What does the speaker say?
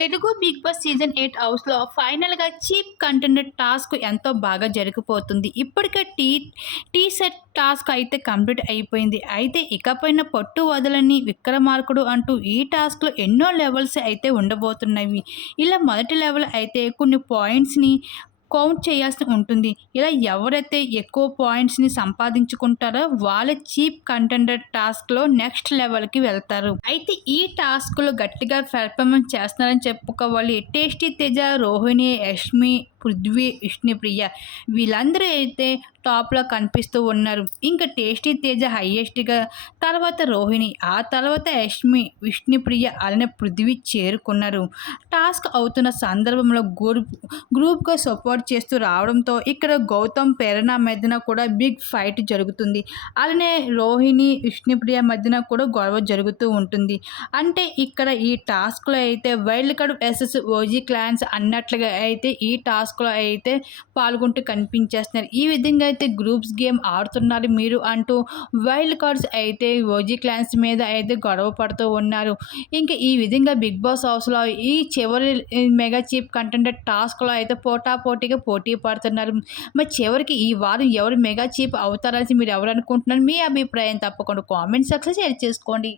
Telugu Bigg Boss season eight హౌస్లో ఫైనల్గా cheap content task ఎంతో బాగా జరిగిపోతుంది. ఇప్పటికే టీ టీ సెట్ టాస్క్ అయితే కంప్లీట్ అయిపోయింది. అయితే ఇకపైన పట్టు వదలని విక్రమార్కుడు అంటూ ఈ టాస్క్లో ఎన్నో లెవెల్స్ అయితే ఉండబోతున్నవి ఇలా మొదటి లెవెల్ అయితే కొన్ని పాయింట్స్ని కౌంట్ చేయాల్సి ఉంటుంది. ఇలా ఎవరైతే ఎక్కువ పాయింట్స్ని సంపాదించుకుంటారో వాళ్ళ చీప్ కంటెండర్ టాస్క్లో నెక్స్ట్ లెవెల్కి వెళ్తారు. అయితే ఈ టాస్క్లో గట్టిగా పెర్ఫార్మెన్స్ చేస్తున్నారని చెప్పుకోవాలి. టేస్టీ తేజ రోహిణి యష్మి పృథ్వీ విష్ణుప్రియ వీళ్ళందరూ అయితే టాప్లో కనిపిస్తూ ఉన్నారు. ఇంకా టేస్టీ తేజ హయ్యెస్ట్గా తర్వాత రోహిణి ఆ తర్వాత యష్మి విష్ణుప్రియ అలానే పృథ్వీ చేరుకున్నారు. టాస్క్ అవుతున్న సందర్భంలో గ్రూప్ గ్రూప్గా సపోర్ట్ చేస్తూ రావడంతో ఇక్కడ గౌతమ్ ప్రేరణ మధ్యన కూడా బిగ్ ఫైట్ జరుగుతుంది. అలానే రోహిణి విష్ణుప్రియ మధ్యన కూడా గొడవ జరుగుతూ ఉంటుంది. అంటే ఇక్కడ ఈ టాస్క్లో అయితే wild card SS OG clans అన్నట్లుగా అయితే ఈ టాస్క్ టాస్క్లో అయితే పాల్గొంటూ కనిపించేస్తున్నారు. ఈ విధంగా అయితే గ్రూప్స్ గేమ్ ఆడుతున్నారు మీరు అంటూ వైల్డ్ కార్డ్స్ అయితే ఓజీ క్లాన్స్ మీద అయితే గొడవ పడుతూ ఉన్నారు. ఇంకా ఈ విధంగా బిగ్ బాస్ హౌస్లో ఈ చివరి మెగా చీప్ కంటెంట్ టాస్క్లో అయితే పోటా పోటీగా పోటీ పడుతున్నారు. మరి చివరికి ఈ వారం ఎవరు మెగా చీప్ అవుతారని మీరు ఎవరు అనుకుంటున్నారు? మీ అభిప్రాయం తప్పకుండా కామెంట్ సెక్షన్ షేర్ చేసుకోండి.